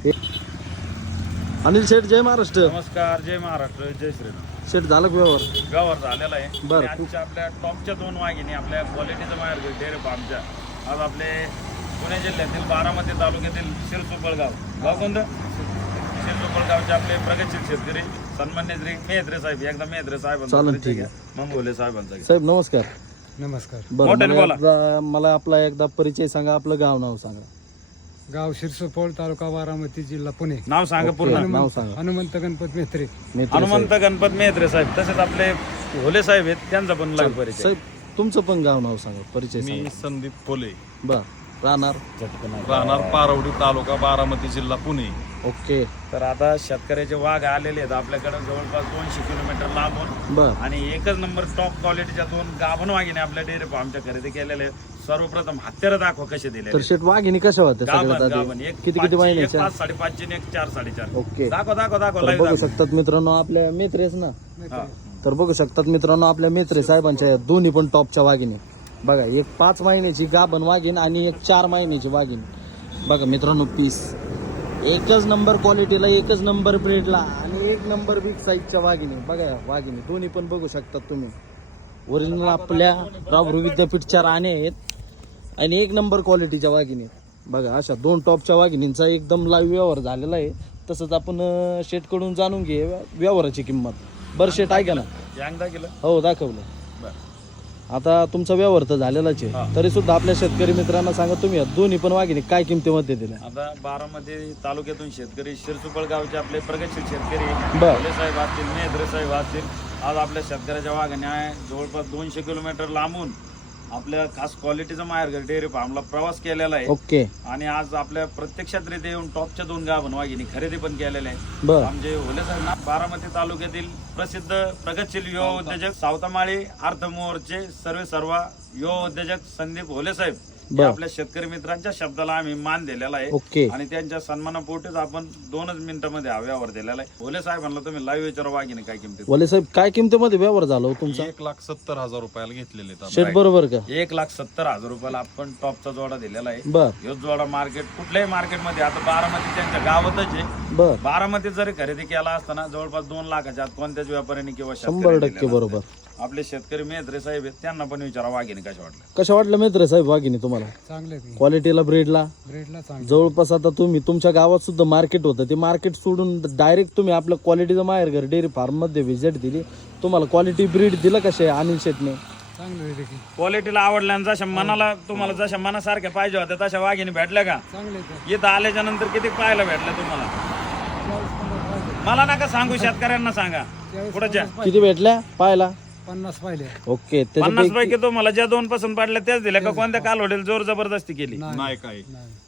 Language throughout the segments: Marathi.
अनिल शेठ, जय महाराष्ट्र. नमस्कार, जय महाराष्ट्र, जय श्रीराम. शेठ, झालं का व्यवहार? व्यवहार झालेला आहे. बरं. आणि आजच्या आपल्या टॉपच्या 2 वाघिणी आपल्या क्वालिटीचं बाहेर डेअरी फार्मच्या आज आपले पुणे जिल्ह्यातील बारामती तालुक्यातील शिरसुपळगाव गाव कोणतं? शिरसुपळगावचे आपले प्रगतशील शेतकरी सन्मान्य श्री मेहत्रे साहेब, एकदा मेहत्रे साहेब चालेल, ठीक आहे. मंगोले साहेबांचा. साहेब नमस्कार. नमस्कार. बरं, मोठ्याने मला आपला एकदा परिचय सांगा, आपलं गाव नाव सांगा. गाव शिरसोपोळ, तालुका बारामती, जिल्हा पुणे. नाव सांगा पूर्ण. नाव सांगा. हनुमंत गणपत मेहत्रे. हनुमंत गणपत मेहत्रे साहेब. तसेच आपले भोले साहेब आहेत, त्यांचा पण लाईव्ह परिचय. साहेब, तुमचं पण गाव नाव सांगा, परिचय सांगा. मी संदीप पोले, बर. राहणार राहणार पारवडी, तालुका बारामती, जिल्हा पुणे. ओके. तर आता शेतकऱ्याचे वाघ आलेले आहेत आपल्याकडे जवळपास 200 किलोमीटर लांबून. बर. आणि एकच नंबर टॉप क्वालिटीच्या 2 गाभण वाघिणी आपल्या डेअरी फार्मच्या खरेदी केलेले आहेत. सर्वप्रथम हत्यारं दाखवा कसे दिले. तर शेठ, वाघिणी कशा होत्या सगळ्यात आधी? किती महिन्याच्या? 5, 5.5 एक 4, 4.5. ओके. दाखवा तर live बघू दाखवा. शकतात मित्रांनो, आपल्या मेत्रेच ना. हा. तर बघू शकतात मित्रांनो, आपल्या मेत्रे साहेबांच्या दोन्ही पण टॉपच्या वाघिणी बघा. एक 5 महिन्याची गाभण वाघीण आणि एक 4 महिन्याची वाघीण. बघा मित्रांनो, पीस एकच नंबर क्वालिटीला, एकच नंबर ब्रेडला आणि एक नंबर बिग साईजच्या वाघिणी. बघा वाघिणी दोन्ही पण बघू शकतात तुम्ही. ओरिजिनल आपल्या रावरू विद्यापीठच्या राणे आहेत आणि एक नंबर क्वालिटीच्या वाघिणी. बघा अशा 2 टॉपच्या वाघिणींचा एकदम लाईव्ह व्यवहार झालेला आहे. तसंच आपण शेटकडून जाणून घे व्यवहाराची किंमत. बरं शेट, ऐका ना. एकदा केलं. हो, दाखवलं. आता तुमचा व्यवहार तर झालेलाच आहे, तरी सुद्धा आपल्या शेतकरी मित्रांना सांगा, तुम्ही या दोन्ही पण वाघिणी काय किमतीमध्ये दिल्या? आता बारामती तालुक्यातून शेतकरी शिरसुपळ गावचे आपले प्रगतशील शेतकरी बर. भोले साहेब असतील, मेहत्रे साहेब असतील, आज आपल्या शेतकऱ्याच्या वाघिण्या जवळपास 200 किलोमीटर लांबून आपल्या खास क्वालिटीचा माहेरघर डेअरी फार्मला प्रवास केलेला आहे. ओके. आणि आज आपल्या प्रत्यक्षात रित्या येऊन टॉपच्या 2 गाभण वाघिणी खरेदी पण केलेल्या आहे. बर. आमचे भोले साहेब बारामती तालुक्यातील प्रसिद्ध प्रगतशील युवा उद्योजक सावतामाळी अर्थमोहरचे सर्व युवा उद्योजक संदीप भोले साहेब हे आपल्या शेतकरी मित्रांच्या शब्दाला आम्ही मान दिलेला आहे. ओके. आणि त्यांच्या सन्मानापोटीच आपण 2च मिनिटांमध्ये हा व्यवहार दिलेला आहे. भोले साहेब म्हणलं तुम्ही लाईव्ह विचारा वाघिणी काय किमतीत. वले साहेब, काय किमतीमध्ये व्यवहार झाला हो तुमचा? 1,70,000 रुपयाला घेतलेले आहेत. शेट बरोबर का? 1,70,000 रुपयाला आपण टॉपचा जोडा दिलेला आहे. बर. ह्योच जोडा मार्केट कुठल्याही मार्केटमध्ये आता बारामती त्यांच्या गावातच आहे. बर. बारामतीत जरी खरेदी केला असताना जवळपास 2 लाखाच्या आत कोणत्याच व्यापाऱ्यांनी किंवा 100% बरोबर. आपले शेतकरी मेहत्रे साहेब आहेत, त्यांना पण विचारा वाघिणी कशा वाटल्या. कशा वाटलं मित्र साहेब वाघिणी तुम्हाला? चांगले क्वालिटीला, ब्रेडला चांगले. जवळपास आता तुम्ही तुमच्या गावात सुद्धा मार्केट होतं, ते मार्केट सोडून डायरेक्ट तुम्ही आपलं क्वालिटीचं माहेरघर डेअरी फार्म मध्ये व्हिजिट दिली. तुम्हाला क्वालिटी ब्रीड दिलं कसे अनिल शेटने? चांगले क्वालिटीला आवडल्या आणि जशा मनाला तुम्हाला जशा मनासारख्या पाहिजे होत्या तशा वाघिणी भेटल्या का? चांगले. इथं आल्याच्या नंतर किती पाहायला भेटलं तुम्हाला? मला नका सांगू, शेतकऱ्यांना सांगा. पुढच्या किती भेटल्या पाहायला? 50 पाहिले. ओके. 50 पैकी तुम्हाला ज्या 2 पसंत पडल्या त्याच दिल्या का? कोणत्या कालवडील जोर जबरदस्ती केली? नाही काही.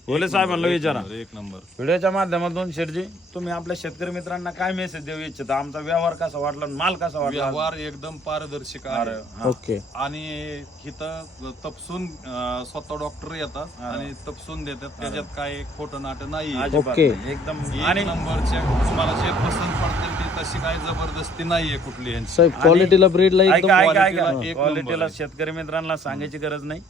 भोले साहेबांना विचारा. एक नंबर. व्हिडिओच्या माध्यमातून शेठजी तुम्ही आपल्या शेतकरी मित्रांना काय मेसेज देऊ इच्छिता? आमचा व्यवहार कसा वाटला, माल कसा वाटला? व्यवहार एकदम पारदर्शक आहे. हा. ओके. आणि इथं तपसून स्वतः डॉक्टर येतात आणि तपसून देतात. त्याच्यात काय खोटं नाटं नाही. अजिबात ओके. नाही. एकदम. एक आणि नंबरचे तुम्हाला जे पसंत पडतील ती तशी काही जबरदस्ती नाहीये कुठली यांची. साहेब, क्वालिटीला, ब्रेडला एकदम ऐका quality ला एक क्वालिटीला नंबर. शेतकरी मित्रांना सांगायची गरज नाही.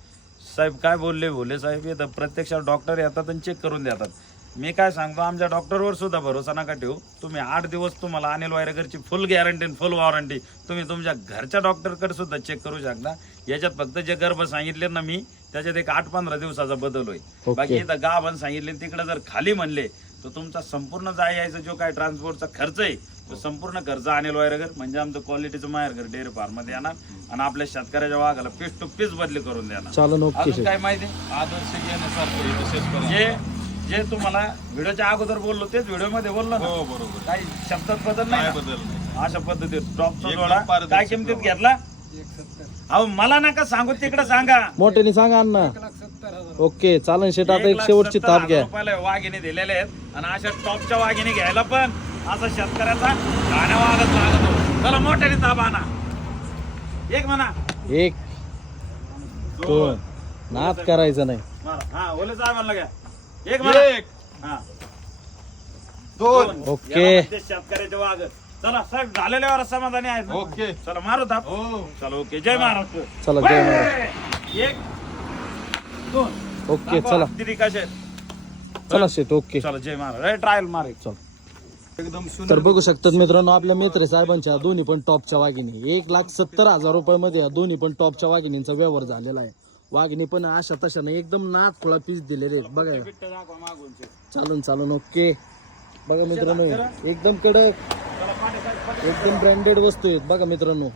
साहेब काय बोलले भोले साहेब, येतात प्रत्यक्षात डॉक्टर येतात आणि चेक करून देतात. मी काय सांगतो, आमच्या डॉक्टरवर सुद्धा भरोसा नका ठेवू. तुम्ही 8 दिवस तुम्हाला अनिल वायरेकरची फुल गॅरंटी, फुल वॉरंटी तुम्ही तुमच्या घरच्या डॉक्टरकडे सुद्धा चेक करू शकता. याच्यात फक्त जे गर्भ सांगितले ना मी, त्याच्यात एक 8-15 दिवसाचा बदल होईल. ओके. बाकी इथं गाभण सांगितले तिकडे जर खाली म्हणले तर तुमचा संपूर्ण यायचा जो काय ट्रान्सपोर्टचा खर्च आहे तो संपूर्ण खर्च अनिल वायरेकर म्हणजे आमचं क्वालिटीचं माहेरघर डेअरी फार्म मध्ये येणार आणि आपल्या शेतकऱ्याच्या वाघाला पीस टू पीस बदली करून देणार. चालन. ओके अजून शेठ. काय माहिती? आदर्श घेण्यासारखं इथं शेतकऱ्यांना. जे तुम्हाला व्हिडिओच्या अगोदर बोललो तेच व्हिडिओ मध्ये बोललो ना. हो बरोबर. काही शब्दात बदल काय नाही बदल नाही. ना? अशा पद्धतीत टॉपचा एकदम जोडा पारदर्शक काय किमतीत व्यवहार. घेतला? अहो मला नका सांगू, तिकडे सांगा. मोठ्याने सांगा अण्णा. 1,70,000. ओके. चालन शेट. आता एक शेवटची ताप घ्या. रुपयाला वाघिणी दिलेले आहेत आणि अशा टॉपच्या वाघिणी घ्यायला पण असा शेतकऱ्याचा गाण्या वागत लागत हो. चला मोठ्याने ताप आणा. एक म्हणा. 1 2 नाद करायचं नाही. हा ओले साहेबांना घ्या. एक म्हणा. एक, हा. 2. ओके. याला म्हणते शेतकऱ्याचे वाघ. चला साहेब, झालेल्यावर समाधानी आहेत ना? ओके. चला मारू ताप. हो. चला ओके. जय महाराष्ट्र. चला, जय महाराष्ट्र. 1 2. ओके. चला. किती कसे आहेत? चला शेट ओके. चला जय महाराज ट्रायल मार एक. चल. एकदम तर बघू शकतात मित्रांनो आपल्या मेत्रे साहेबांच्या दोन्ही पण टॉपच्या वाघिणी 1,70,000 रुपयामध्ये या दोन्ही पण टॉपच्या वाघिणींचा व्यवहार झालेला आहे. वाघिणी पण अशा तशानं एकदम नाक खोळा पीस दिलेले आहेत बघा. चालून ओके. बघा मित्रांनो एकदम कडक एकदम ब्रँडेड वस्तू आहेत बघा मित्रांनो.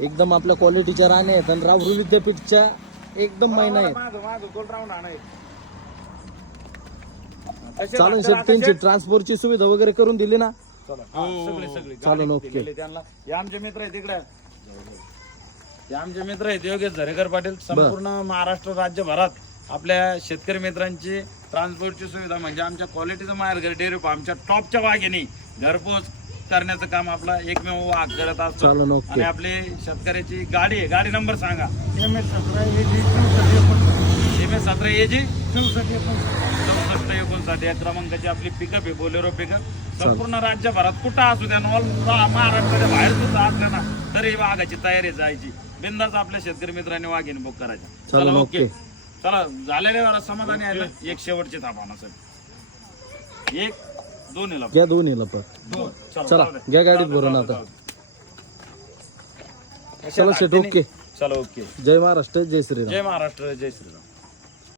एकदम आपल्या क्वालिटीच्या राण्या आहेत आणि राहुरी विद्यापीठच्या एकदम महिना आहेत. चालून शेट त्यांची ट्रान्सपोर्टची सुविधा वगैरे करून दिली ना. सगळी चालून ओके. त्यांना हे आमचे मित्र आहेत तिकडे. हे आमचे मित्र आहेत योगेश झरेकर पाटील. संपूर्ण महाराष्ट्र राज्यभरात आपल्या शेतकरी मित्रांची ट्रान्सपोर्टची सुविधा म्हणजे आमच्या क्वालिटीचं माहेरघर डेअरी फार्म आमच्या टॉपच्या वाघिणी घरपोच करण्याचं काम आपला एकमेव वाघ करत असतो. चालून ओके. आणि आपली शेतकऱ्याची गाडी आहे. गाडी नंबर सांगा. MS17 AG 6459 या क्रमांकाची आपली पिकअप आहे बोलेरो पिकअप. संपूर्ण राज्यभरात कुठं असू द्या महाराष्ट्राच्या बाहेर सुद्धा असल्या ना तरी वाघाची तयारी जायची. बिंदास आपल्या शेतकरी मित्रांनी वाघिणी बुक करायच्या. चला ओके. चला झालेल्या समाधानी आहे ना. एक शेवटची थांबा सर. एक दोन्हीला घ्या दोन्हीला पण. चला घ्या गाडीत भरून आता. चला शेट ओके. चला ओके. जय महाराष्ट्र जय श्रीराम. जय महाराष्ट्र जय श्रीराम.